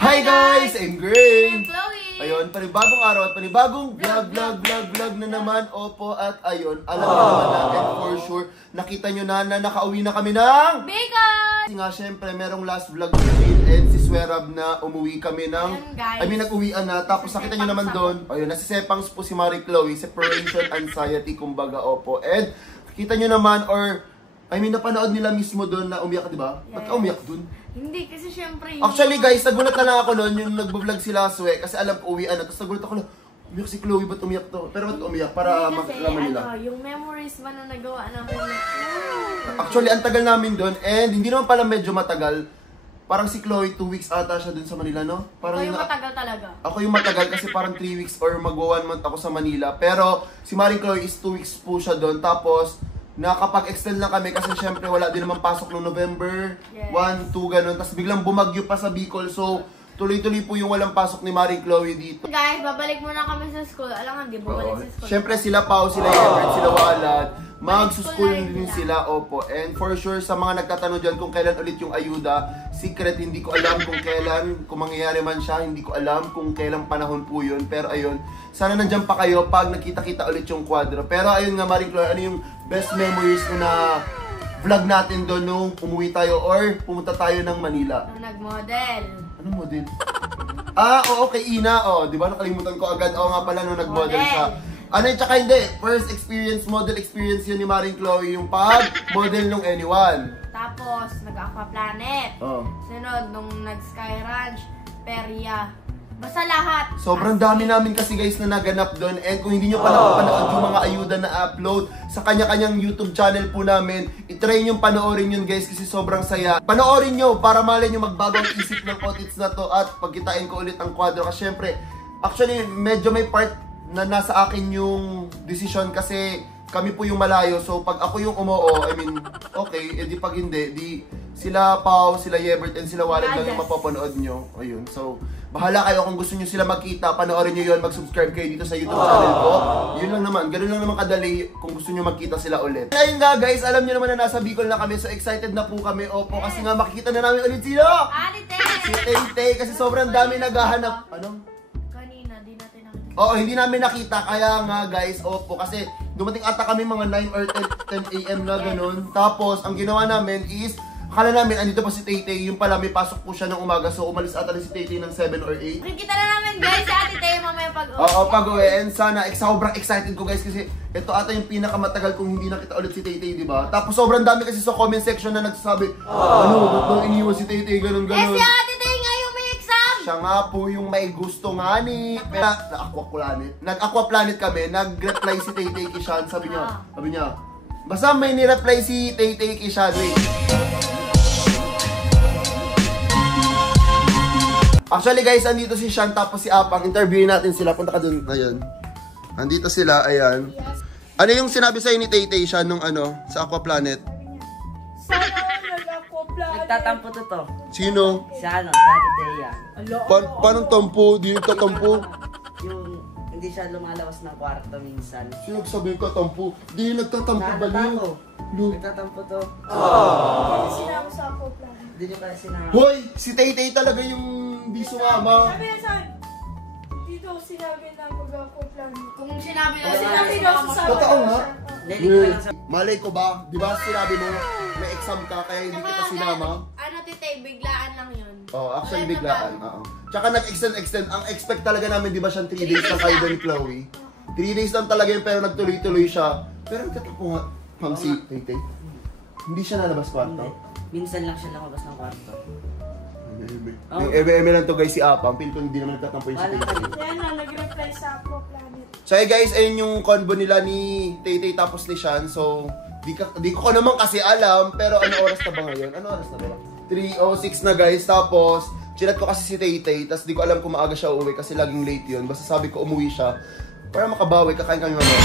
Hi guys! I'm Gray! Chloe! Ayun, panibagong araw at panibagong vlog na naman. Opo, at ayun, alam nyo naman natin for sure, nakita nyo na nakauwi na kami ng Bacon! Kasi nga, syempre, merong last vlog natin and si Swerab na umuwi kami ng, nag-uwian na. Tapos nakita nyo naman doon, ayun, nasisepangs po si Marie Chloe, separation anxiety, kumbaga, opo. And, kita nyo naman, or, napanood nila mismo doon na umiyak, di ba? Ba't ka umiyak doon? Hindi, kasi syempre Actually guys, nagulat na lang ako noon yung nagbo-vlog sila Swe kasi alam ko uwian na. Tapos nagulat ako na, umiyak si Chloe, ba't umiyak to? Pero ba't umiyak? Para makalaman nila. Yung memories ba na nagawa namin? Actually, ang tagal namin doon and hindi naman pala medyo matagal. Parang si Chloe, 2 weeks ata siya doon sa Manila, no? Parang Ako yung matagal talaga. Ako yung matagal kasi parang 3 weeks or magwa 1 month ako sa Manila. Pero si Marie Chloe is 2 weeks po siya doon. Tapos, nakapag-extend lang kami kasi syempre wala din naman pasok noong November 1, 2, ganun. Tapos biglang bumagyo pa sa Bicol. So, tuloy-tuloy po yung walang pasok ni Marie Chloe dito. Guys, babalik muna kami sa school. Alam nga, di bumalik sa school. Syempre sila Pao, sila Everett, sila Walad. Mag-school din sila, opo. And for sure, sa mga nagtatanong dyan kung kailan ulit yung ayuda, secret, hindi ko alam kung kailan, kung mangyayari man siya, hindi ko alam kung kailang panahon po yun. Pero ayun, sana nandyan pa kayo pag nakita-kita ulit yung kwadro. Pero ayun nga, Marie Chloe, ano yung best memories mo na vlog natin doon nung umuwi tayo or pumunta tayo ng Manila? Nag-model. Anong model? Oo, kay Ina. Di ba nakalimutan ko agad? Oo nga pala nung nag-model siya. Ano yung tsaka hindi? First experience, model experience yun ni Marie Chloe, yung pag-model nung Anyone. Tapos, nag-Aquaplanet. Sunod, nung nag-Sky Ranch, Peria. Basta lahat. Sobrang dami namin kasi guys na naganap doon. And kung hindi nyo pa napapanood yung mga ayuda na upload sa kanya-kanyang YouTube channel po namin, itry nyo panoorin yun guys kasi sobrang saya. Panoorin nyo para malay nyo magbago ang isip ng Otits na to at pagkitain ko ulit ang kwadro. Kasi syempre, actually medyo may part na nasa akin yung decision kasi kami po yung malayo. So pag ako yung umuo, okay, edi pag hindi, di sila Pao, sila Yebert, and sila Walid lang yung mapapanood nyo. Ayun, so bahala kayo kung gusto nyo sila magkita, panoorin nyo yun, mag-subscribe kayo dito sa YouTube channel ko. Yun lang naman, ganun lang naman kadali kung gusto nyo magkita sila ulit. Ayun nga guys, alam nyo naman na nasa Bicol na kami, so excited na po kami, opo, kasi nga makikita na namin ulit sila! Ate Tay! Si Tay, kasi sobrang dami naghahanap. Ano? Kanina, di natin nakita. Oo, hindi namin nakita, kaya nga guys, opo, kasi dumating ata kami mga 9 or 10 AM na ganun. Tapos, ang ginawa namin is, akala namin, andito pa si Tay, yung pala may pasok po siya ng umaga, so umalis ata rin si Tay ng 7 or 8. Kita na namin guys, si Ate Tay mamaya pag-uwi. Oo, pag-uwi, and sana, sobrang excited ko guys, kasi ito ata yung pinakamatagal kung hindi nakita ulit si Tay, di ba? Tapos sobrang dami kasi sa comment section na nagsasabi, ba't daw iniwan si Tay, ganun. Si Ate Tay nga yung may exam! Siya nga po yung may gusto nga ni Nag-Aquaplanet kami, nag-reply si Tay Kishan, sabi niya, basta may ni-reply si Tay Kishan, Actually guys, andito si Sean tapos si Apang, interviewin natin sila, punta ka dun, ayun. Andito sila, ayan. Ano yung sinabi sa'yo ni Tay Sean nung sa Aquaplanet? Nagtatampo to. Sino? Sa Ate Thea. Paano tampo? Di yung tatampo? Yung hindi siya lumalabas ng kwarto minsan. Sino nagsabi ka tampo? Di yung nagtatampo baliw. Nagtatampo to. Sinama sa Aquaplanet. Hindi niyo pala sinama. Hoy! Si Tay talaga yung di sumama. Sabi na saan? Dito sinabi na mag-Aquaplanet. Kung sinabi na Sinabi daw sa Totoo nga? Hindi ko lang sa... Malay ko ba? Di ba sinabi mo may exam ka kaya hindi kita sinama? Ano Tay, biglaan lang yun. Actually biglaan. Tsaka nag-extend. Ang expect talaga namin, di ba siyang 3 days lang kayo ni Chloe? 3 days lang talaga yun pero nagtuloy-tuloy siya. Pero nagtatapo nga, Ma'am si Tay. Hindi siya nalabas kwarto? Minsan lang siya lumabas ng kwarto. Yung eme lang to guys si Apang. Pil ko hindi naman nagtatampo yung si Tay. Yan na, nag-reply sa Aquaplanet. So guys, ayun yung convo nila ni Tay tapos ni Sean. So, di ko naman kasi alam, pero ano oras na ba ngayon? Ano oras na ba? 3:06 na guys. Tapos, chinat ko kasi si Tay, tapos di ko alam kung maaga siya uuwi kasi laging late yun. Basta sabi ko umuwi siya para makabawi, kakain kami mamaya.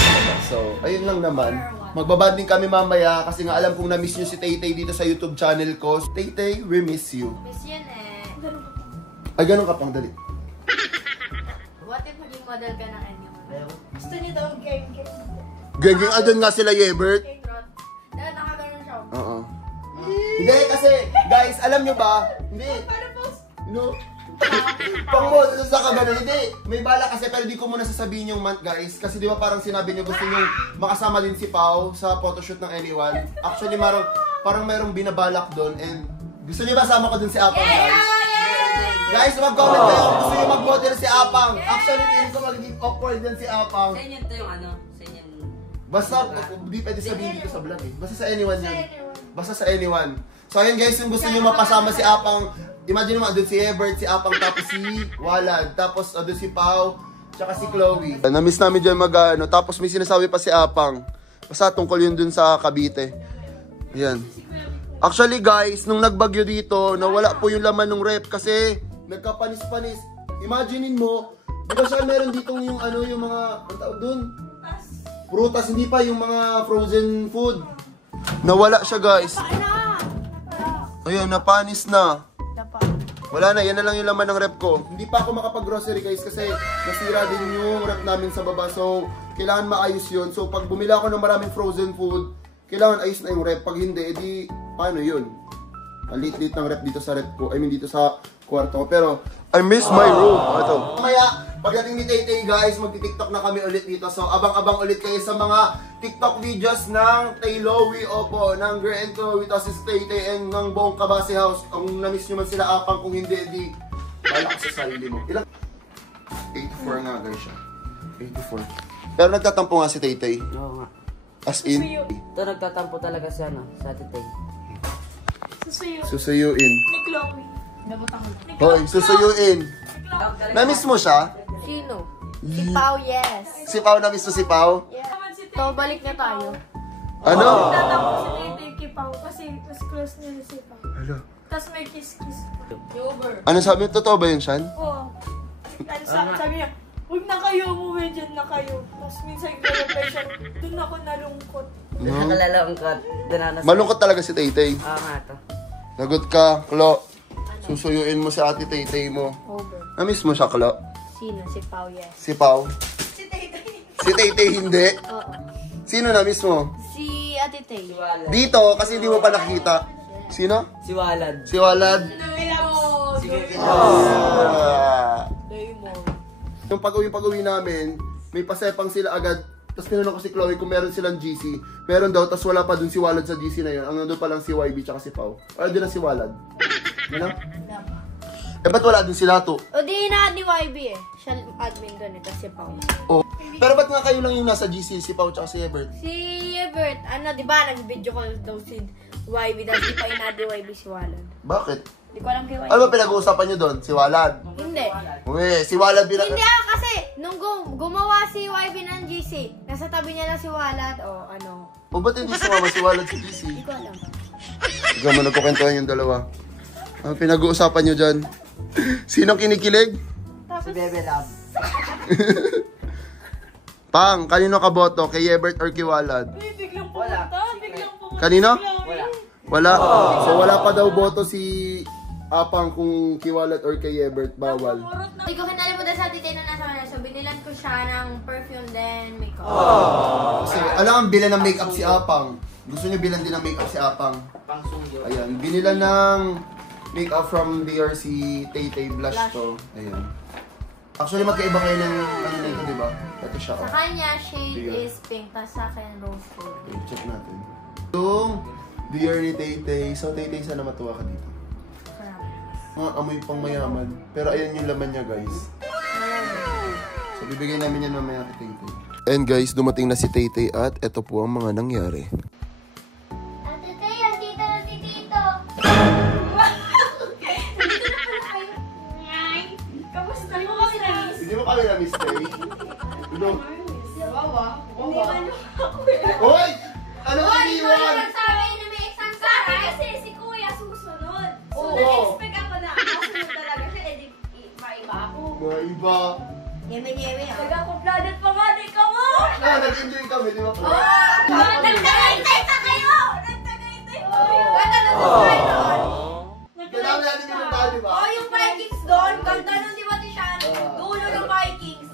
So, ayun lang naman. Magbabanding kami mamaya kasi nga alam kong na-miss nyo si Tay dito sa YouTube channel ko. Tay, we miss you. Miss yun eh. Ay, ganun ka pang, dali. What if maging model ka ng Anyone? Gusto niyo daw game. Gaging, adun nga sila Yebert. Dahil nakaganon siya. Hindi, kasi, guys, alam nyo ba? Hindi. Paano post? No? Pang model sa kagano. Hindi, may bala kasi pero di ko muna sasabihin yung month guys. Kasi di ba parang sinabi niyo gusto niyo makasama din si Pao sa photoshoot ng anyone. Actually, parang merong binabalak doon and gusto niyo ba sama ko dun si Apang guys? Guys, mag-comment kayo kung gusto niyo mag-model si Apang. Actually, feeling ko magiging awkward din si Apang. Sa inyo ito yung ano? Sa inyo Basta, di pwede sabihin dito sa vlog eh. Basta sa anyone yan. Basta sa anyone. So ayun guys, yung gusto niyo mapasama si Apang, imagine mo, doon si Ebert, si Apang, tapos si Walad, tapos doon si Pao, tsaka si Chloe. Na-miss namin dyan mag-ano, tapos may sinasabi pa si Apang. Basta tungkol yun dun sa Cavite. Ayan. Actually guys, nung nagbagyo dito, nawala po yung laman ng rep kasi nagkapanis-panis. Imaginein mo, di ba siya meron ditong yung ano, yung mga, ang tawag dun? Prutas, hindi pa yung mga frozen food. Nawala siya guys. Ayun, napanis na. Wala na, yan na lang yung laman ng rep ko. Hindi pa ako makapag-grocery guys kasi nasira din yung rep namin sa baba. So, kailangan maayos yun. So, pag bumili ako ng maraming frozen food, kailangan ayos na yung rep. Pag hindi, edi, paano yun? Ang lit-lit ng rep dito sa rep ko. I mean, dito sa kwarto ko. Pero, I miss my room. Ito. Mamaya, pagdating ni Tay-Tay guys, magti-tiktok na kami ulit dito. So, abang-abang ulit kayo sa mga TikTok videos ng Taylowy, opo, ng Gre and Chloe, tapos si Tay-Tay and ng buong Kabase House. Kung na-miss nyo man sila Apang, kung hindi, di bala ko sa sarili mo. Ilang? 84 nga guys siya. 84. Pero nagtatampo nga si Tay-Tay. Oo nga. As in? Ito nagtatampo talaga siya, no? Sa Titay. Susuyo. Susuyuin. Ni Chloe. Hoy, susuyuin. Na-miss mo siya? Sino? Si Pao, yes. Si Pao, na-miss mo si Pao? So, balik na tayo. Ano? Tatapos si Tete kay Pao kasi mas close niya si Pao. Ano? Tapos may kiss-kiss pa. Ano sabi mo? Totoo ba yun, Shan? Oo. Sabi niya, huwag na kayo, umuwi dyan na kayo. Tapos minsan nag-reply siya, doon ako nalungkot. No. Nakalalangkot. Malungkot talaga si Tay-Tay. Oo nga to. Lagot ka, Klo. Susuyuin mo si ate Tay-Tay mo. Over. Na-miss mo siya, Klo? Sino? Si Pao, yes. Si Pao? Si Tay-Tay hindi? Oo. Sino na-miss mo? Si Ate Tay. Dito, kasi hindi mo pa nakita. Sino? Si Walad. Si Walad? Sige, Yung pag-uwi namin, may pasepang sila agad. Tapos tinanong ko si Chloe kung meron silang GC. Meron daw, tapos wala pa dun si Walad sa GC na yun. Ang nandun pa lang si YB tsaka si Pao. O, doon na si Walad. Ano? Eh, ba't wala dun sila to? O di na ni YB eh. Siya admin doon eh, tapos si Pao. Oh. Pero ba't nga kayo lang yung nasa GC, si Pao tsaka si Ebert? Si Ebert, ano, di ba, nag-video call daw si YB, dahil di pa inadi YB si Walad. Bakit? Di ko alam kay YB. Ano ba pinag-uusapan nyo doon? Si Walad? Hindi. Uy, si Walad Hindi kasi, nung gumawa si YB ng GC, nasa tabi niya lang si Walad, o ano. O ba't hindi sumama si Walad sa GC? Di ko alam. Ikaw mo nagkukwentuhan yung dalawa. Ano pinag-uusapan nyo dyan? Sinong kinikilig? Si Bebe Love. Pang, kanino ka boto? Kay Ebert or kay Walad? Uy, biglang pumunta. Biglang pumunta. Kanino? Wala. Wala. So wala pa daw boto si Apang kung kay Walad or kay Ebert. Bawal. Hindi ko kinalimutan sa titay na nasa kanila, so binilan ko siya ng perfume then makeup. Kasi alam ang bilan ng makeup si Apang. Gusto niya bilan din ng makeup si Apang. Pangsuyo. Ayan, binilan ng makeup from DRC Tay-Tay Blush to. Ayan. Actually, magkaiba kayo ng ano nito, di ba? Ito siya. Sa Oh. kanya, shade Sige. is pink, tapos sa akin, rose gold. Okay, check natin. Yung Dear ni Tay-Tay. So, Tay-Tay, sana matuwa ka dito. Mga amoy pang mayaman. Pero ayan yung laman niya, guys. So, bibigay namin yan mamaya kay Tay-Tay. And guys, dumating na si Tay-Tay at ito po ang mga nangyari. Ate Tay, andito na si Tito. Kamusta mo kasi Ramis? Hindi mo kami na-miss, Tay? Ano? Hindi man ako eh. Hoy! Ano ba iniwan? Sabi na may exam sa Sabi kasi si Kuya susunod. So, Oo. na-expect ako na kasunod talaga siya. Eh, di maiba ako. Mga iba. Yeme-yeme ah. Nagkakuplanet pa nga, di ka mo! Nag-enjoy kami, di ba? Nagtagaytay pa kayo! Nagtagaytay pa kayo! Ganda nun sa nun. Kailangan natin yung tayo, di ba? Oh, yung Vikings doon. Ganda nun, di ba, Tishan? Dulo ng Vikings.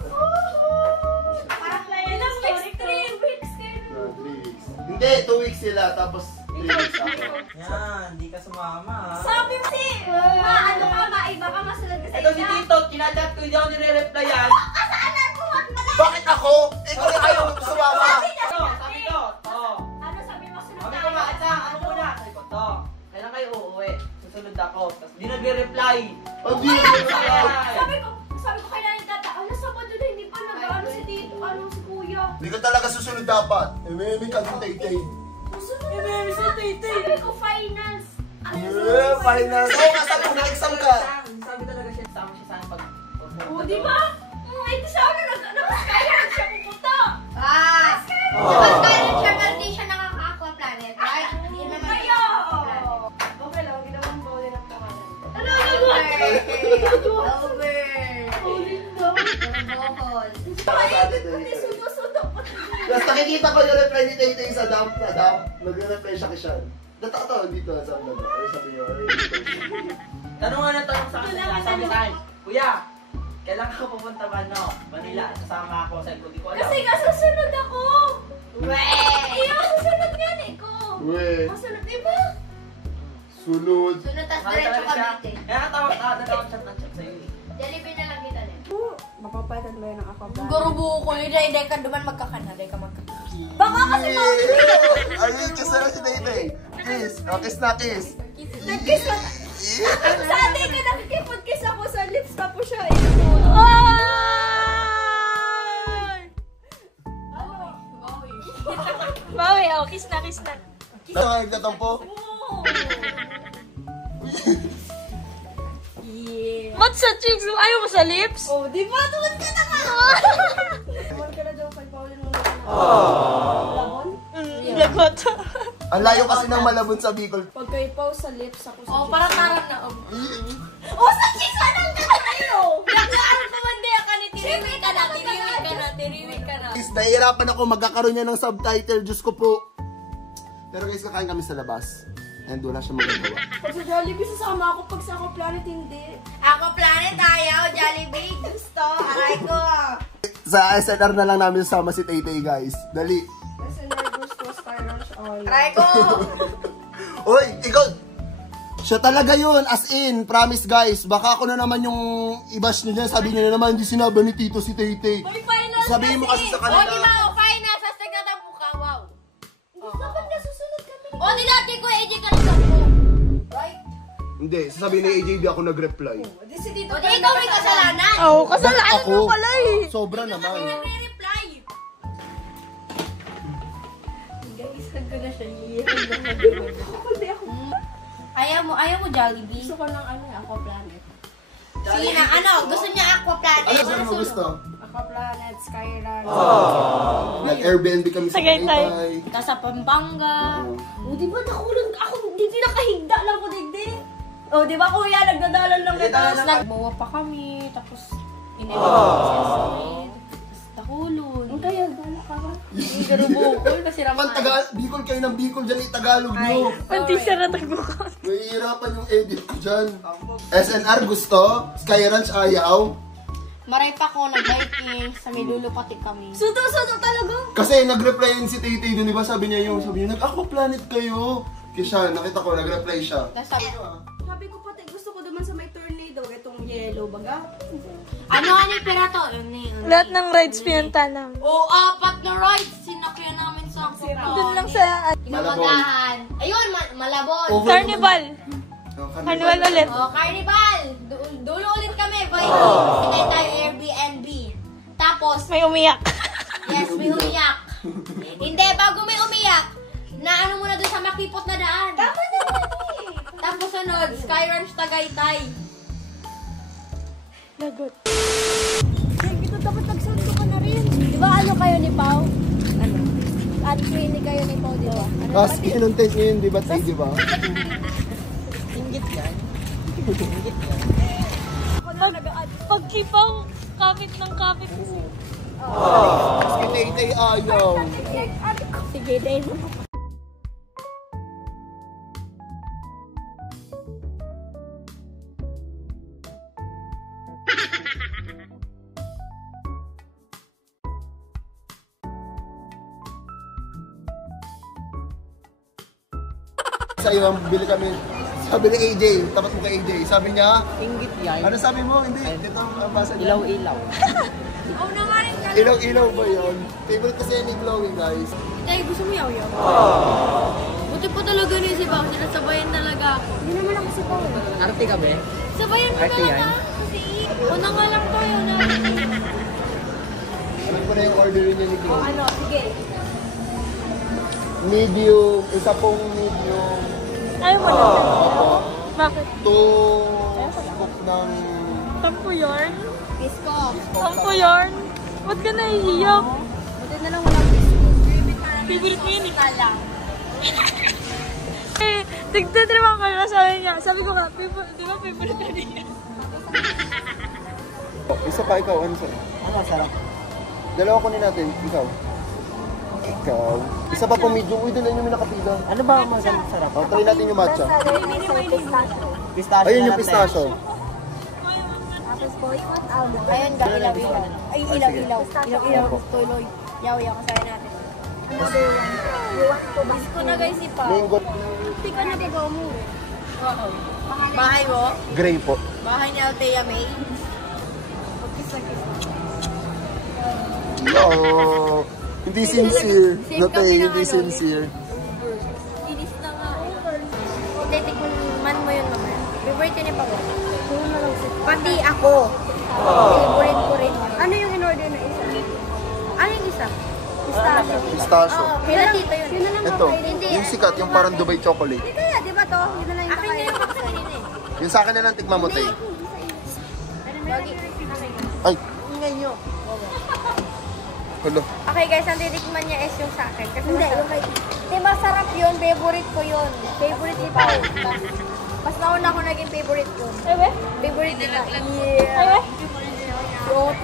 Parang ilang weeks? 3 weeks kayo. 3 weeks. Hindi, 2 weeks sila. Tapos, Yan, hindi ka sumama ha. Sabi mo si... ano ka ba? Iba ka masunod ka sa Ito si Tito, kinachat ko, hindi ako nire-replyan. Kasaanan mo! Bakit ako? Ikaw na ayaw sumama. Sabi ko, Ano sabi mo? Sunod Sabi ko nga, ano muna? Sabi ko, to, kailan kayo uuwi? Susunod ako. Tapos di nagre-reply. Hindi na Sabi ko kailan yung tata. Ano Sabado na hindi pa nag-ano si Tito, ano si Kuya. Hindi ka talaga susunod dapat. May ka din tay-tay. Susunod na si Tito. Sabi ko finals. Final. Oo nga, sabi ko na-exam ka. Sabi talaga siya, sama siya sa akin pag... O, di ba? Ay, di sabi nag-kaya siya pupunta. Nakakain siya, pero di siya nakaka-aqua planet, right? Hindi naman Kaya. Okay lang, ginawang bawal ng pangalan. Ano, Over. Ulit daw. Bohol. Pati sundo-sundo. Tapos nakikita ko yung reply ni Tay-Tay sa dump na dump. Nagre-reply siya kay Sean. Natatawa dito sa vlog. Ay, sabi niyo, Tanong na tanong sa akin, sabi sa akin, Kuya, kailan ka pupunta ba, no? Manila, kasama ako sa hindi ko alam. Kasi nga susunod ako. Weh! Iyo, susunod nga ni ko. Weh, Masunod, diba? sunod. Sunod, tas Mahal diretso talaga siya. Cavite. Kaya natawag chat ng chat sa'yo eh. Jollibee na lang kita din. Mapapalitan mo yun ng ako plan. Gurubo ko ni Day ka duman magkakana, Day ka magkakana. Baka kasi Ayun, kiss na lang si Tay-Tay. Kiss. O, kiss na, kiss. nag-kiss ako. Sa atin ka nakikipag-kiss ako sa lips tapos siya Bawi, oh, kiss na. Ito nga, nagtatampo. Yeah. Ba't sa cheeks? Ayaw mo sa lips? Oh, di ba? Tuwan ka na ka! Bawal ka na daw pag bawalin mo na. Labon? Lagot. Ang layo kasi ng Malabon sa Bicol. Pag kayo pause sa lips, ako sa Oh, cheeks. parang tarang na. Oh, sa cheeks! Anong ka na kayo? Naglaan pa man din ka ni tiriwi ka na, tiriwi ka na. Guys, nahihirapan ako magkakaroon niya ng subtitle. Diyos ko po. Pero guys, kakain kami sa labas. And wala siya magagawa. Pag sa Jollibee, sasama ako. Pag sa ako planet, hindi. Ako planet ayaw, Jollibee gusto, aray ko. Sa SNR na lang namin sasama si Tay-Tay, guys. Dali. Kasi nervous ko, Skyrush all. Aray ko. Uy, ikaw! Siya talaga yun, as in, promise guys. Baka ako na naman yung i-bash niyo dyan. Sabi niyo na naman, hindi sinabi ni Tito si Tay-Tay. May final Sabihin mo kasi sa O, di ba, kanila. o, final, sa stig na tapo ka, wow. Dapat na susunod kami. O, di dati ko, AJ ka na tapo. Right? Hindi, sasabihin ni AJ, di ako nag-reply. Di si Tito. O, di ikaw may kasalanan. Oo, kasalanan Ako, mo pala eh. sobra Hindi ka naman. nagre-reply. Guys, nagko na siya. Hindi ako. Ayaw mo Jollibee? Gusto ko ng ano, ako planet. Sige na, ano, gusto niya Aqua Planet. Ano saan mo gusto? Ako planet, Skyrush. Nag-Airbnb kami sa Tagaytay. Tagaytay. Tapos sa Pampanga. O, di ba nakulang ako? Hindi nakahigda lang ko digdi. O, di ba kuya, nagdadalan lang kita. Tapos nagbawa pa kami. Tapos inilagay ko sa squid. Tapos nakulon. Ang kaya, gala ka ba? Hindi garubukol kasi Pan Bicol kayo ng Bicol dyan, Tagalog nyo. Panti siya natagbukas. Mahihirapan yung edit ko dyan. SNR gusto, Sky Ranch ayaw. Maray pa ko, nag-biking. Sa may lulupati kami. Sudo talaga. Kasi nag-reply yun si Tay-Tay dun, di ba? Sabi niya, nag-Aqua Planet kayo. Kaya siya, nakita ko, nag-reply siya. Tapos sabi ko, Sabi ko pati, gusto ko naman sa may tornado, itong yellow baga. ano yung pera to? Lahat ng rides pinunta namin. O, apat na rides. Sinakyan namin sa Aqua Planet. Doon lang sa Inumagahan. Ayun, Malabon. Carnival. Oh, Carnival ulit. Oh, Carnival. Dulo ulit kami, biking. Pinay tayo Airbnb. Tapos, May umiyak. yes, may umiyak. Hindi, bago may umiyak, na ano muna doon sa makipot na daan. Tama na Tapos sunod, Sky Ranch Tagaytay. Lagot. Ito dapat nagsundo ka na rin. Di ba ano kayo ni Pao? Ano? At training kayo ni Pao, di ba? Ano? Tapos kinontent niyo yun, di ba? Di ba? Pagkipaw, kapit ng kapit. Tapos kay Tay-Tay ayaw. Sige, Dave. Sa'yo, bili kami. Sabi ni AJ, tapat mo kay AJ. Sabi niya, Inggit yan. ano sabi mo? Hindi, dito ang basa niya. Ilaw-ilaw. Oo na nga rin. Ilaw-ilaw ba yun? Favorite kasi ni glowing, guys. Tay, gusto mo yaw-yaw? Buti pa talaga ni si Pao. Sinasabayan talaga ako. Hindi naman ako si Paul. Arte ka ba? Sabayan mo Arte talaga. yan. Kasi una nga lang tayo na. Alam ko na yung orderin niya ni O glowing. ano, sige. Medium, isa pong medium. Ayaw mo na. Bakit? Cook ng... Tampo yarn? Bisco. Tampo yarn? Ba't ka naiiyak? Buti na lang walang bisco. Favorite mo yun eh. Lang. Eh, tigtitrimang ka na sabi niya. Sabi ko nga, di ba favorite na niya? Isa pa, ikaw. Ano sa'yo? Ano, sarap? Dalawa kunin natin. Ikaw. Ikaw. Isa pa pong medium. Uy, doon yung may nakapila. Ano ba ang masarap? Sarap? O, try natin yung matcha. Pistachio. Ayun na yung lang, pistachio. Tapos po, ikot out. Ayan, ilaw-ilaw. Ay, ilaw-ilaw. Ilaw-ilaw. Opo. Tuloy. Yaw-yaw. Kasaya natin. Bisco na guys si Pao. Mango. Hindi ka na ba umuwi? Oo. Bahay mo? Gray po. Bahay ni Althea May? Oh, hindi sincere. Same Natay, kami ng hindi ano, sincere. Inis na nga. Hindi, tikman mo yun mamaya. Favorite yun ni Pao. Pati ako. Favorite ko rin. Ano yung in-order na isa? Ano yung isa? Pistachio. Pistachio. Oo, kila tito yun. Yun na lang Ito, Hindi. yung sikat, yung parang Dubai chocolate. Hindi kaya, di ba to? Yun na lang yung Akin na yung kakainin eh. Yung sa akin na lang, tikman mo, Tay. Lagi. Ay, Ingay nyo. hulo. Okay guys, ang titikman niya is yung sa akin. Kasi Hindi, masarap. yung kay... Hindi, masarap yun. Favorite ko yun. Favorite ni Pao. Mas nauna ako naging favorite ko. Ewe? Favorite nila. Ewe?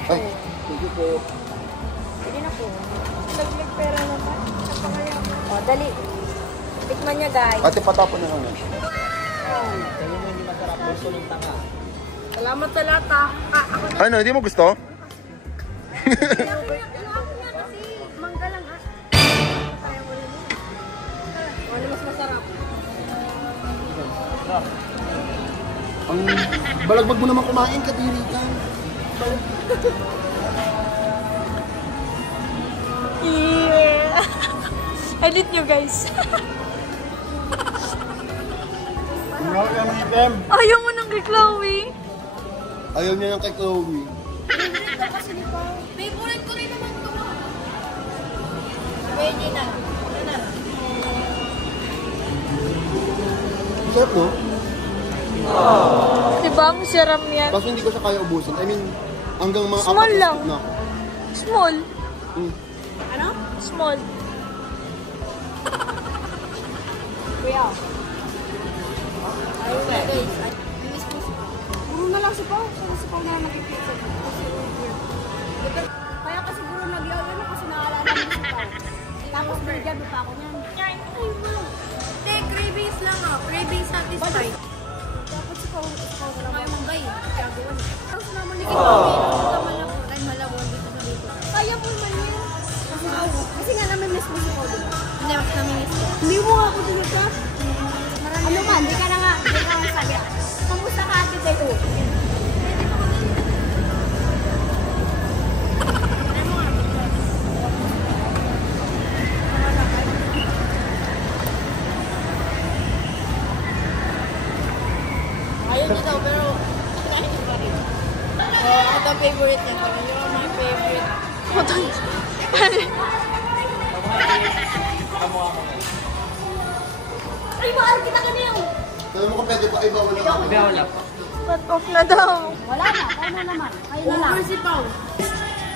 Ay, thank you po. Pwede na po. Naglag pera naman. O, dali. Tikman niya guys. Ate, patapon na lang. Sabi mo hindi masarap. Gusto ng tanga. Salamat sa lahat ah. Ako na. Ano, hindi mo gusto? Mangga lang ah. Ano mas masarap? Ang balagbag mo naman kumain, kadiri ka. Yeah. Edit nyo guys. Ayaw mo nang kay Chloe. Ayaw niya yung kay Chloe. Favorite ko rin naman ito. Pwede na. Sarap, no? Diba ang sarap yan? Kaso hindi ko siya kaya ubusin. I mean, hanggang mga Small apat na lang. scoop na ako. Small. Mm. Ano? Small. Kuya. Ayun na guys. Miss mo si Puro na lang si Paul. Puro si Paul na lang nag-pizza. Kaya kasi siguro nag-yaw yun kasi naalala mo si Paul. Tapos nagjabi pa ako niyan. Hindi, cravings lang ah. Cravings satisfied. Tapos si Paul na lang. Mga manggay. Gagawa niya. Tapos naman ni Kito. Ito malabon. Ay malabon dito sa dito. Kaya po man yun. Kasi nga namin miss mo si Paul. Diba? Hindi, mas namimiss ko. Hindi mo nga ako dinita. Ano man, di ka na nga. Di ka nga sabi. Kamusta ka ate tayo? Ayaw niya daw, pero kinain niya pa rin. Ito ang favorite niya. Pero yun ang my favorite. Ay, mahal kita ka niyo. Kaya mo kung pwede pa iba wala ka. Wala pa. Cut off na daw. Wala na. Kaya na naman. Kayo na lang. Over si Pao.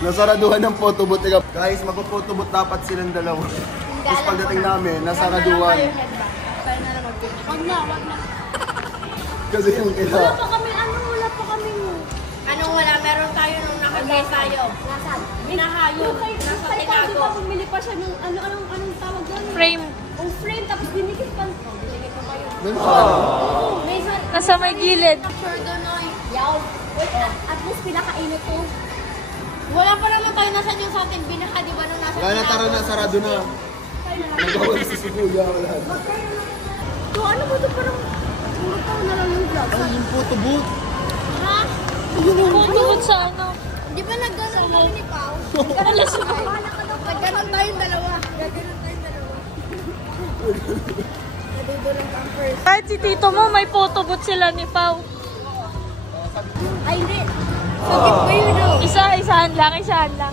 Nasaraduhan ng photobooth. Guys, magpo-photobooth dapat silang dalawa. Tapos pagdating namin, nasaraduhan. Tayo na lang mag-picture. Wag na, wag na. Kasi yung isa. Wala pa kami, wala pa kami. Anong wala? Meron tayo nung nakagay tayo. Nasaan? Binahayo. Yung Nasa kay Paul, di tinago. ba bumili pa siya ng anong tawag doon? Frame. Ang frame, tapos dinikit pa. Dinikit pa kayo. May isa. Nasa may gilid. Sure doon ay. Yaw. Wait, at least pinakainit ko. Wala pa naman tayo nasan yung sa atin. Binaha, di ba? Nung nasa Wala na, tara na, sarado na. Nagawa na si Kuya. Wala. To, ano ba ito? Parang puro pa na lang yung vlog. Ay, yung photo booth. Ha? Tungkol sa ano? Di ba nagganon kami ni Pao? Alas mo. Nagganon tayong dalawa. Nagganon tayong dalawa. Nadudulang pa ang first. Kahit si tito mo, may photo booth sila ni Pao. Ay, hindi. Sakit ba yun, no? Isahan lang.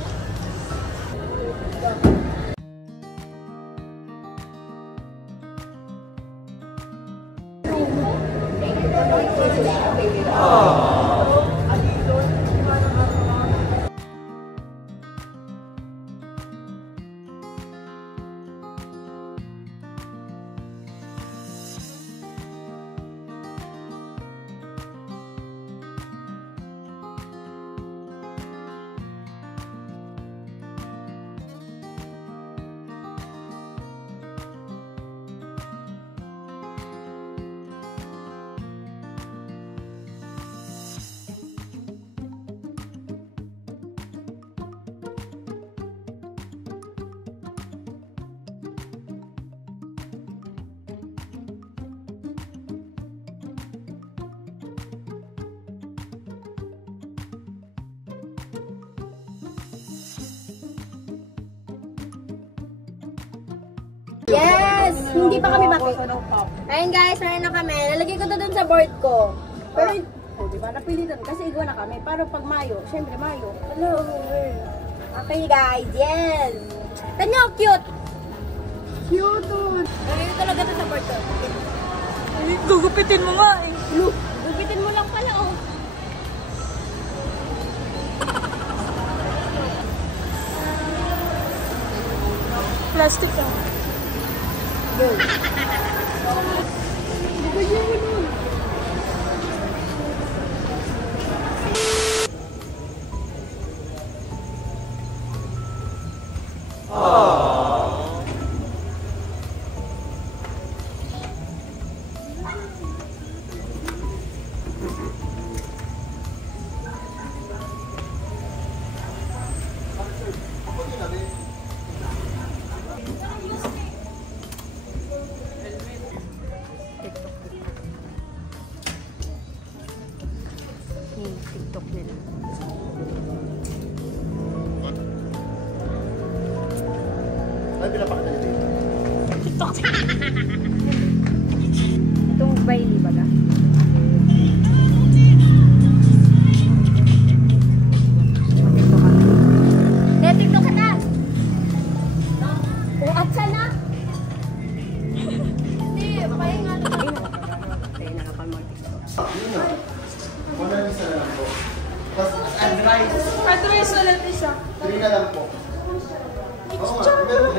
Yes! Hindi pa kami maki. Ayun guys, meron na kami. Lalagay ko to dun sa board ko. Pero, di ba, napilitan kasi igwa na kami. Pero pag Mayo, syempre Mayo. Hello, okay guys, yes! Tanyo, cute! Cute! Lalagay ko talaga to sa board ko. Gugupitin mo nga eh. Look, gupitin mo lang pala, oh. Plastic ah. Go. TikTok nila. Ay, pinapakita nito yun. TikTok. Itong Bailey baga. TikTok ka na! O, at sana? Hindi, pahinga na. Kaya nakapag-mag-TikTok. Yun na. Muna isa na lang po. Tapos, Address ulit isa. 3 na lang po. Oo nga.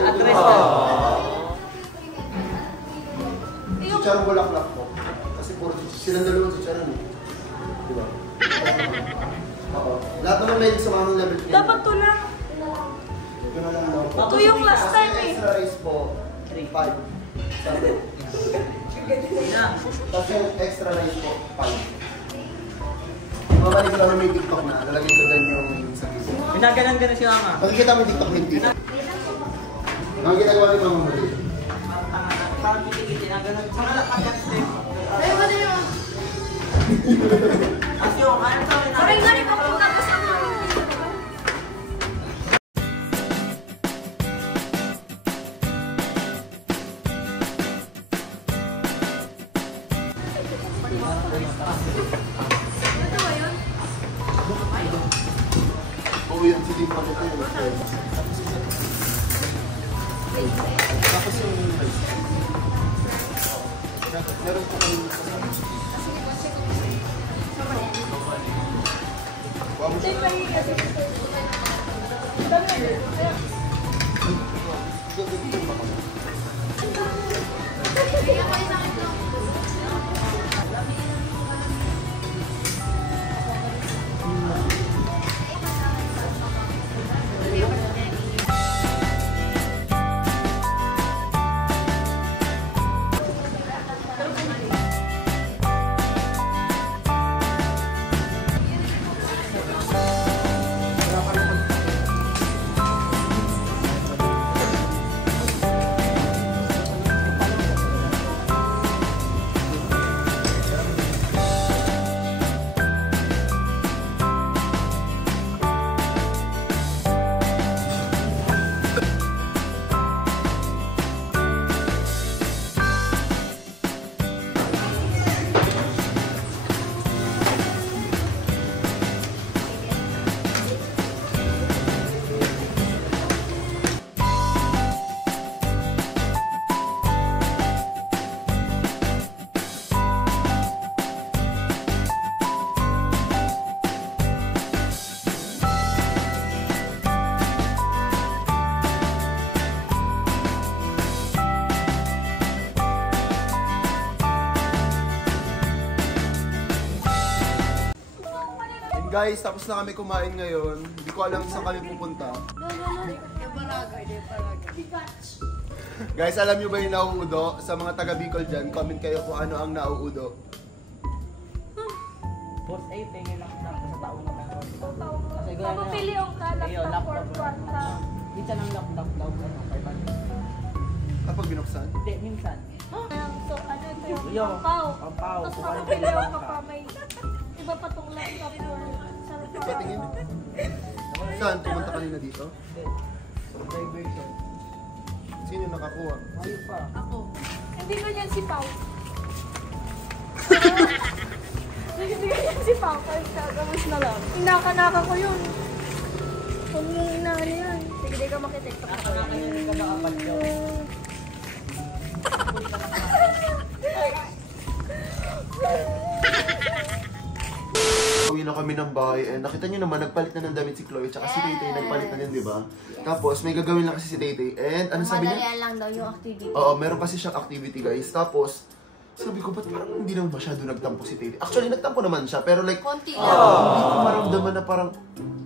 Address na. Si Charon Bulaklak po. Kasi puro silang dalawang si Charon. Di ba? Oo. Lahat naman may sa mga level 3. Dapat to lang. Ito na lang daw po. Ito yung last time eh. Extra rice po, 5. Tapos yung extra rice po, 5. Mabalik lang may TikTok na, lalagay ko dyan yung sa video. Ginaganan si Mama. Makikita mo yung TikTok hindi. Ang ginagawa ni Mama Mali. Parang kitikiti na ganun. Mga lapagan step. Ay, ba na yun? As yung, ano to? Parang nga rin ako tapos ang Oo, yun, si Dim Pagod na yun. Tapos yung rice. Meron po kayong kasama. Guys, tapos na kami kumain ngayon. Hindi ko alam saan kami pupunta. Guys, alam nyo ba yung nauudo? Sa mga taga Bicol dyan, comment kayo kung ano ang nauudo. Boss, ay, tingin lang sa taon na meron. Kasi gano'n. Papapili yung laptop for kwarta. Minsan ang laptop daw, ano, 500. Kapag binuksan? Hindi, minsan. So, ano ito yung Yung pampaw. pampaw. Tapos Kung ano papapili kailangan ka ka. pa may iba pa tong laptop for sarap. Patingin. Saan? Pumunta kanina dito? Diversion. Sino nakakuha? Ayun pa. Hindi ko yan si Pao. Hindi ko yan si Pao. Kahit kagamos na lang. Inaka-naka ko yun. Kung yung inaano yan. Sige, di ka makitiktok ako. Nakakanya ka nakapad yun. Uwi na kami ng bahay and nakita nyo naman, nagpalit na ng damit si Chloe tsaka si Taytay, nagpalit na din, di ba? Tapos may gagawin lang kasi si Taytay and ano sabi niya? Madalian lang daw yung activity. Oo, meron kasi siyang activity guys. Tapos, sabi ko, ba't parang hindi naman masyado nagtampo si Taytay? Actually, nagtampo naman siya, pero like, Konti hindi lang. ko maramdaman na parang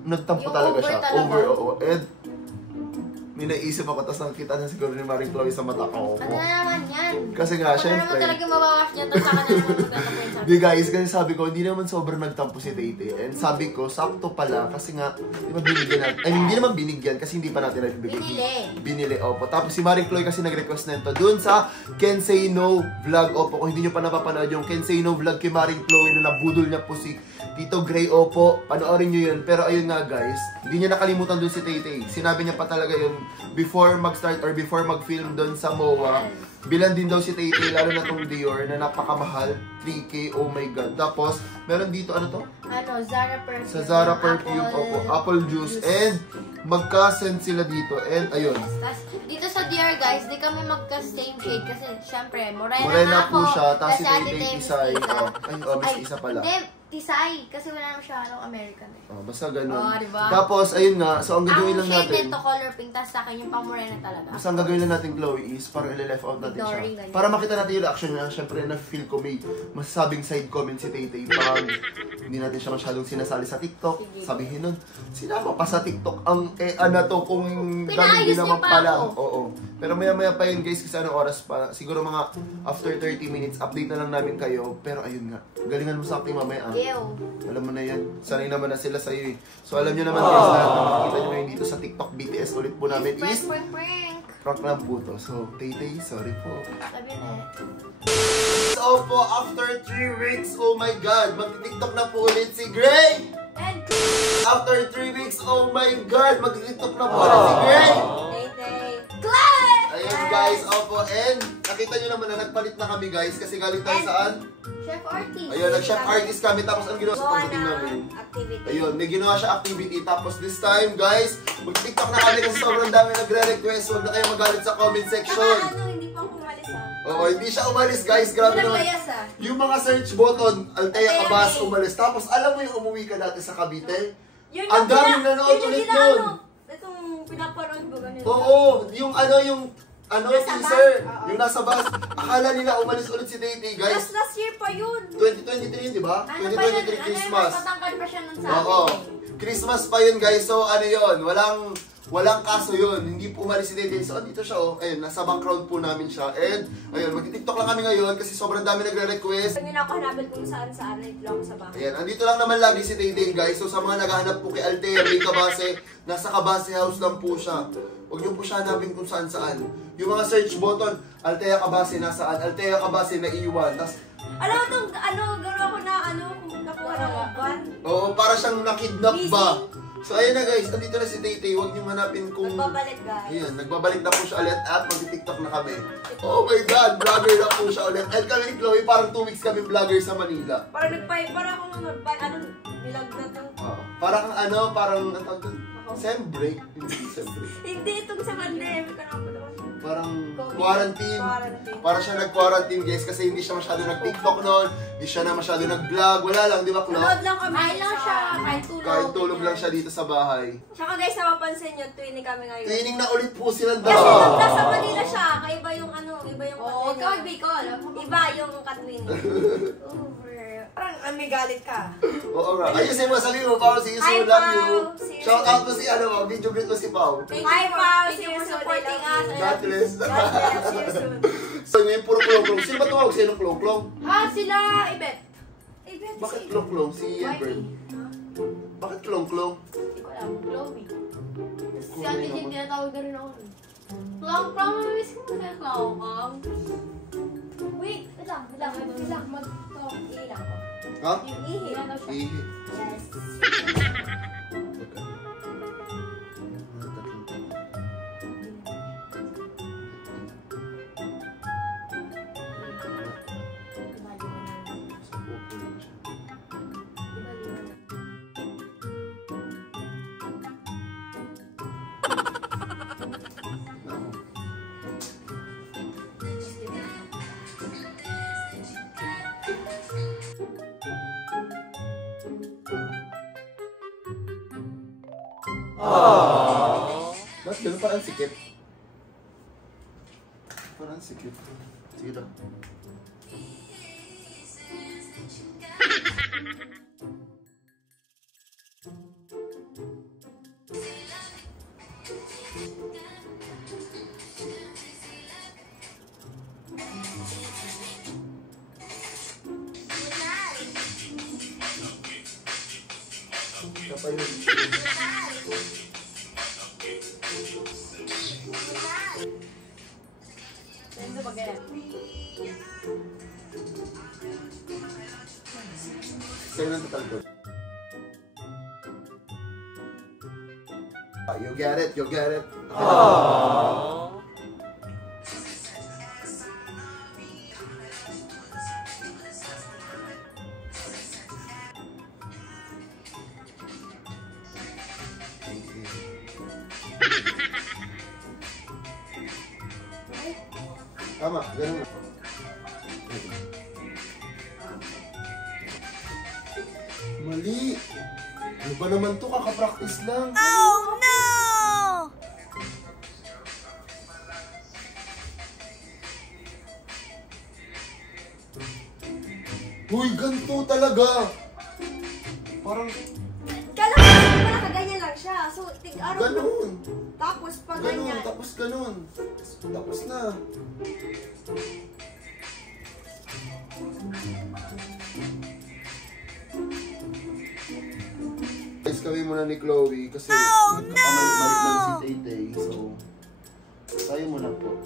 nagtampo Yung talaga over siya. talaga. Over, oo. And, may naisip ako, tapos nakikita na siguro ni Maring Chloe sa mata ko. Ano na naman yan? Kasi nga, Ako na naman syempre. talaga mabawas niya. Tapos saka na naman magtatapuin sa Di guys, kasi sabi ko, hindi naman sobrang nagtampo si Taytay. And sabi ko, sakto pala, kasi nga, di ba binigyan natin? I mean, hindi naman binigyan, kasi hindi pa natin nabibigay. Binili, opo. Tapos si Maring Chloe kasi nag-request na ito dun sa Can Say No vlog, opo. Kung hindi nyo pa napapanood yung Can Say No vlog kay Maring Chloe na nabudol niya po si Tito Gray, opo. Panoorin nyo yun. Pero ayun nga guys, hindi niya nakalimutan dun si Taytay. Sinabi niya pa talaga yun before mag-start or before mag-film dun sa MOA. Bilan din daw si Taytay, lalo na tong Dior na napakamahal. 3K, oh my god. Tapos, meron dito, ano to? Ano, Zara Perfume. Sa Zara Perfume, opo, apple juice. And, magka-send sila dito. And, ayun. Tapos, dito sa Dior guys, di kami magka-same shade kasi syempre, morena Morena nga po ako. siya, tapos si Ate Taytay Tay, Tisay. Miss Oh, Tita. ay, Miss Isa pala. Hindi, Tisay. Kasi wala naman siya American eh. Oh, basta ganun. Oh, diba? Tapos, ayun nga. So, ang gagawin lang Ang shade natin. nito, color pink. Tapos sa akin, yung pang morena talaga. Basta ang gagawin lang natin, Chloe, is parang i-left out natin siya. Ignoring ganyan. Para makita natin yung reaction niya. Siyempre, na-feel ko may masasabing side comment si Taytay. Pag hindi natin siya masyadong sinasali sa TikTok, sabihin nun, sinama pa sa TikTok ang ano to kung ganun din Pinaayos naman niya pa pala. ako. Oo. Pero maya-maya pa yun guys, kasi anong oras pa. Siguro mga after 30 minutes, update na lang namin kayo. Pero ayun nga, galingan mo sa acting mamaya. Ew. Alam mo na yan. Sanay naman na sila sa'yo eh. So alam nyo naman guys, lahat na makikita nyo ngayon dito sa TikTok BTS ulit po namin Prank, is prank, prank. prank lang po to. So, Taytay, sorry po. Sabi na So po, after 3 weeks, oh my God, mag-TikTok na po ulit si Gray! And After 3 weeks, oh my God, mag-TikTok na po ulit si Gray! Clay! Ayun guys, opo, and nakita nyo naman na nagpalit na kami guys, kasi galing tayo saan? Chef artist. Ayun, nag-chef artist kami, tapos ang ginawa sa pagdating namin. Activity. Ayun, may ginawa siya activity. Tapos this time, guys, mag-TikTok na kami kasi sobrang dami nagre-request. Huwag na kayo magalit sa comment section. Hindi pa umalis Oo, hindi siya umalis, guys. Grabe naman. Yung mga search button, Althea Cabas umalis. Tapos alam mo yung umuwi ka dati sa Cavite? Ang daming nanood ulit nun. Itong pinapanood ko ganito. Oo, yung teaser. Yung nasa bus. Akala nila umalis ulit si Taytay, guys. Last year pa yun. 2023 yun, di ba? Ano pa yun? 2023 Christmas. Mas matangkad pa siya nun sa Oo. akin. Christmas pa yun guys. So ano yun, walang kaso yun. Hindi po umalis si Taytay. So andito siya oh. Ayun, nasa background po namin siya. And ayun, mag-TikTok lang kami ngayon kasi sobrang dami nagre-request. Pag nila ako hanapin kung saan-saan, nandito lang ako sa bahay. Ayan, andito lang naman lagi si Taytay guys. So sa mga naghahanap po kay Althea, may Cabase, nasa Cabase House lang po siya. Huwag niyo po siya hanapin kung saan-saan. Yung mga search button, Althea Cabase nasaan? Althea Cabase naiiwan. Tas, Alam mo itong, gano'n ako na, kung nakuha ng van. oo, para siyang nakidnap ba? So ayun na guys, andito na si Taytay. Huwag niyo hanapin kung... Nagbabalik, guys. Ayan, nagbabalik na po siya ulit at mag-TikTok na kami. Oh my God, vlogger na po siya ulit. And kami ni Chloe, parang 2 weeks kami vlogger sa Manila. Para akong nilag na to. Parang parang sem break. Hindi sem break. Hindi, itong sa pandemic, Parang quarantine. Quarantine. Para siya nag-quarantine guys kasi hindi siya masyado nag-TikTok noon. Hindi siya na masyado nag-vlog. Wala lang, di ba Chloe? Nanood lang kami. Kain lang siya, kahit tulog. Kahit tulog lang siya dito sa bahay. Tsaka guys, napapansin nyo, twinning kami ngayon. Training na ulit po silang Kasi dalawa. nasa Manila siya, kaiba yung Oo, ikaw, Bicol. Iba yung katwinning. Over. Parang may galit ka. Oo nga. Ayusin mo, sabi mo, Pao, see you Hi, soon, love Pao. you. See you Shout soon. out to si, video greet mo si Pao. Hi, Pao! Thank you for supporting us. God bless. God bless you soon. So, ngayon puro klong-klong. Sino ba tumawag sa'yo ng klong-klong? Sila, Ibet. Bakit klong-klong? Si Albert. Bakit klong-klong? Hindi ko alam. Chloe. Si Ate Jen, tinatawag na rin ako. Klong-klong, mamiss ko mo na klong-klong. Wait lang. Mag-talk. Ilang ko. Ha? Yung ihi. Ihi. Yes. Ba't ganun? Parang sikip. Parang sikip. Sige daw. Kapay yun. Saan ba gaya? Sa'yo nang tatalbot. You get it, you get it. Tama, ganun na. Mali! Ano ba naman to? Kaka-practice lang. Oh no! Uy, ganito talaga! Parang Kala ko pala kaganyan lang siya. So, tig-araw mo. ganun. Tapos pag Ganun, ganyan. tapos ganun. Tapos na. Guys, kami muna ni Chloe kasi nagkakamali-mali man si Tay-Tay. So, tayo muna po.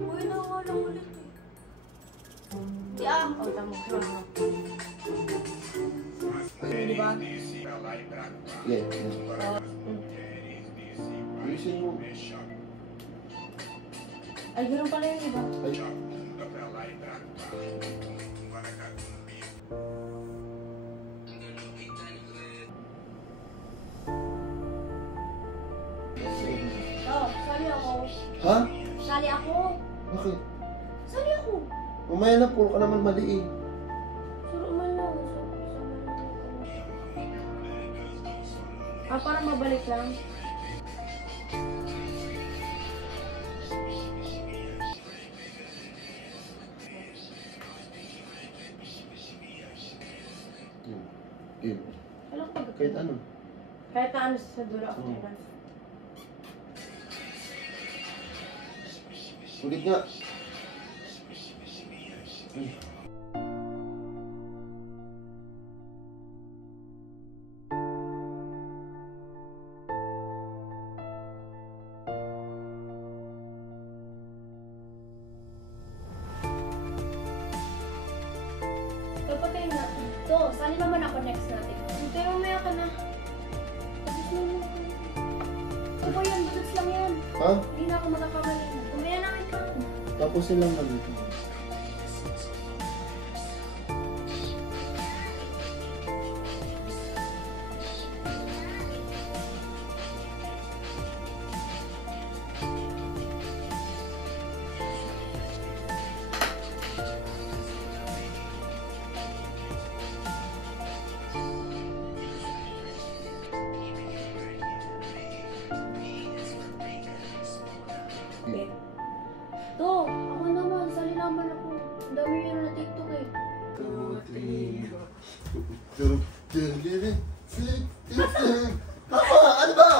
Uy, nawala ulit eh. Tama. Ay, Di ba? yeah. Ayusin mo. Ay, ganoon pala yung iba. Ay. Sali ako. Ha? Sali ako. Bakit? Sali ako. Mamaya na, puro ka naman mali eh. Suro man lang. Para mabalik lang. Game. Alam ko ba? Kahit ano. Kahit na ano sa dulo ako Oo. nila. Ulit nga. Ay. Kapatayin natin. Ito, sali naman ako next natin. Hindi, umaya ka na. Ito po yan, budots lang yan. Ha? Hindi na ako magkakamali. Umaya namin ka. Tapos silang ano. Ito, ako naman, sali naman ako. Ang dami yun na TikTok eh. 2, 3. Tama, ano ba?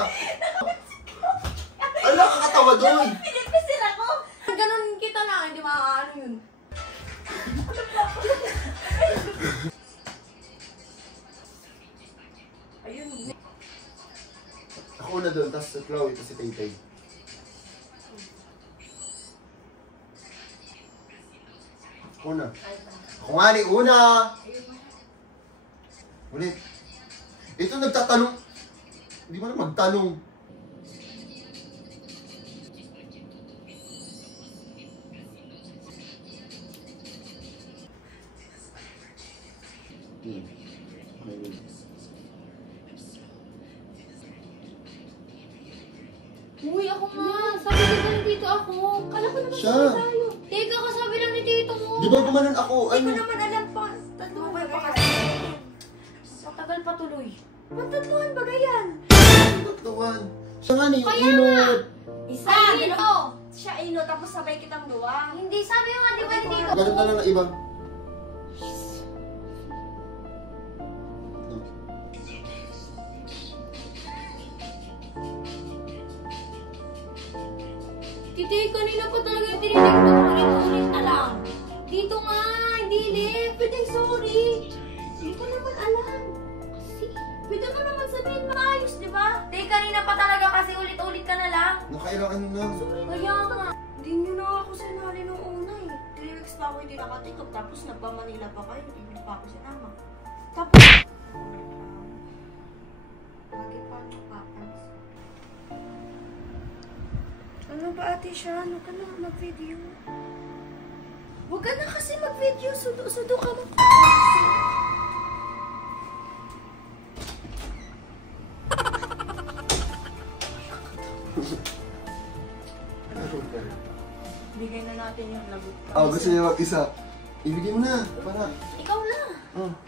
Ala, kakatawa doon. Pinipisil ako. Ganon kita lang, hindi maaano yun. Ayun. Ako na doon, tapos si Chloe, tapos si Tay-Tay. Ako na. Ako nga ni una. Ulit. Ito nagtatanong. Hindi mo na magtanong. Uy, ako nga. Sabi ko ba dito ako? Kala ko naman Siya. sabi tayo. Teka, kasabi lang ni Tito mo. Di ba gumanon ako? Hindi Ano? ko naman alam pa. Tatluhan pa kasi. Matagal pa tuloy. Tatluhan ba ganyan? Tatuan. Siya nga ni yung Kaya inot. Isa, Ay, gano'n. oh. Siya ino, tapos sabay kitang gawa. Hindi, sabi nga, di ba ni Tito? Ganun na lang na iba. Titi, kanina pa talaga yung tinitig ko. Ulit-ulit na lang. Dito nga, hindi left. Pwede, sorry. Hindi ko naman alam. Kasi, pwede mo naman sabihin maayos, di ba? Teka, kanina pa talaga kasi ulit-ulit ka na lang. Nakailangan na. Kaya nga. Hindi nyo na ako sinali nung una eh. 3 weeks pa ako hindi nakatikop, tapos nagpa-Manila pa kayo, hindi pa ako sinama. Tapos, lagi pa ako papans. Ano ba ate siya? Ano ka na mag-video? Huwag ka na kasi mag-video, sudo ka mo. Bigay na natin yung lagot. Gusto niya mag-isa. Ibigay mo na. Para. Ikaw na.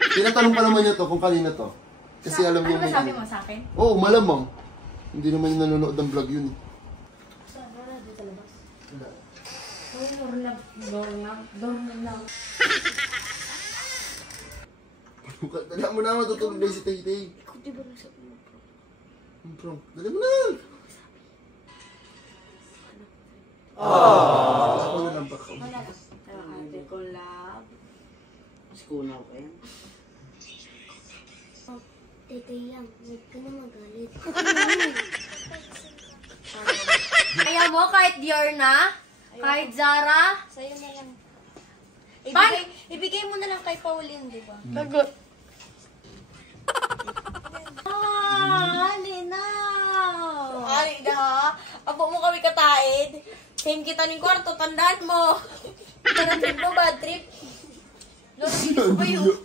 Tinatanong pa naman niya to kung kanina to. Kasi alam niya Ano ba may- sabi mo sa akin? Oo, malamang. Hindi naman yung nanonood ng vlog yun eh. Doorknob. Dali mo na, matutulog na si Tay-Tay. Ikaw di ba nagsabi mo bro? Bro, dali mo na. Ako na lang baka. Ate ko love. Mas kunaw ko yan. Tete lang, huwag ka na magalit. Kaya mo, kahit Diorna, kahit Zara, Sa'yo na lang. Pan- Ibigay mo na lang kay Pauline, di ba? Lagot. Halina! Ari na ha? Apo mo kami kataid. Same kita ng kwarto, tandaan mo. Bad trip mo, bad trip. Lord, bilis ko ba yun?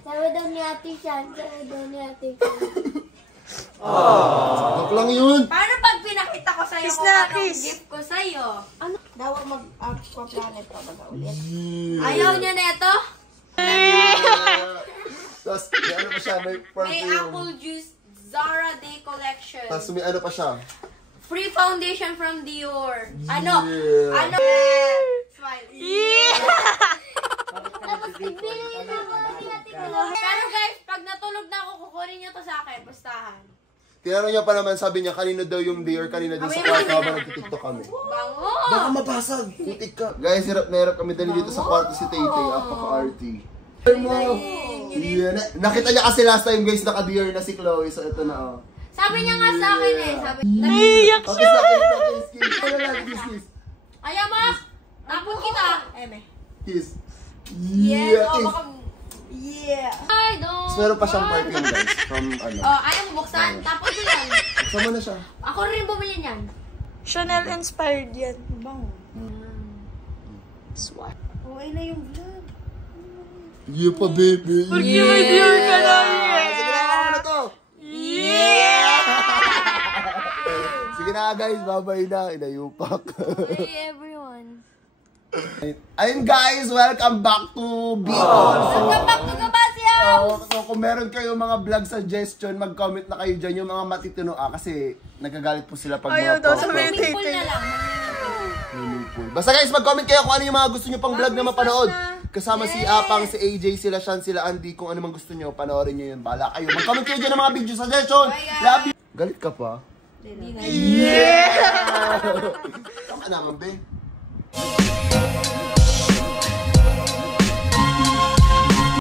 Sabi daw ni Ate Shan, sabi daw ni Ate Shan. Bak lang yun. Paano pag pinakita ko sa'yo Kiss kung na, anong kiss. gift ko sa'yo? Dawag mag-aquaplanet pa ba ulit? Ayaw niya neto? Tapos may ano pa siya, may May perfume. apple juice Zara Day Collection. Tapos may ano pa siya. Free foundation from Dior. Ano? Yeah. Ano? Smile. Tapos ibili na mga ni Ate Chloe. Pero guys, pag natulog na ako, kukunin niyo to sa akin. Pustahan. Tinanong niya pa naman, sabi niya, kanino daw yung day or kanina din sa kwarto habang nagtitiktok kami. Bango! Baka mabasag, putik ka. Guys, hirap na hirap kami dali dito sa kwarto si Tay-Tay, apaka-arty. Yeah, nakita niya kasi last time guys, naka-dear na si Chloe, so ito na oh. Sabi niya nga sa akin eh. Sabi, Naiiyak Okay, sa akin, kiss. Ano lang, kiss. ayaw mo? Tapon kita. Eme. Kiss. Yes, Yeah, oh, kiss. baka... Yeah! I don't... Tapos meron pa siyang perfume guys, from ano. Oh, ayaw mo buksan? Tapon ko yan. Sama na siya. Ako rin bumili niyan. Chanel inspired yan. Bango. Swat. Okay na yung vlog. Yeah pa, baby. Porque may dear ka na Sige na, ako na to. Sige na guys, babay na. Inayupak. Hey everyone. Ayun guys, welcome back to Bicol. So, Welcome back to Gabasya! so kung meron kayong mga vlog suggestion, mag-comment na kayo dyan yung mga matitino kasi nagagalit po sila pag Ayaw mga daw pop- sabihin Meaningful na Tay-Tay. lang. Meaningful. Basta guys, mag-comment kayo kung ano yung mga gusto nyo pang vlog na mapanood. Kasama si Apang, si AJ, sila Sean, sila Andy. Kung ano man gusto nyo, panoorin nyo yun. Bala kayo. Mag-comment kayo dyan ng mga video suggestion. Love you. Galit ka pa? Hindi na. Yeah! Tama naman, be.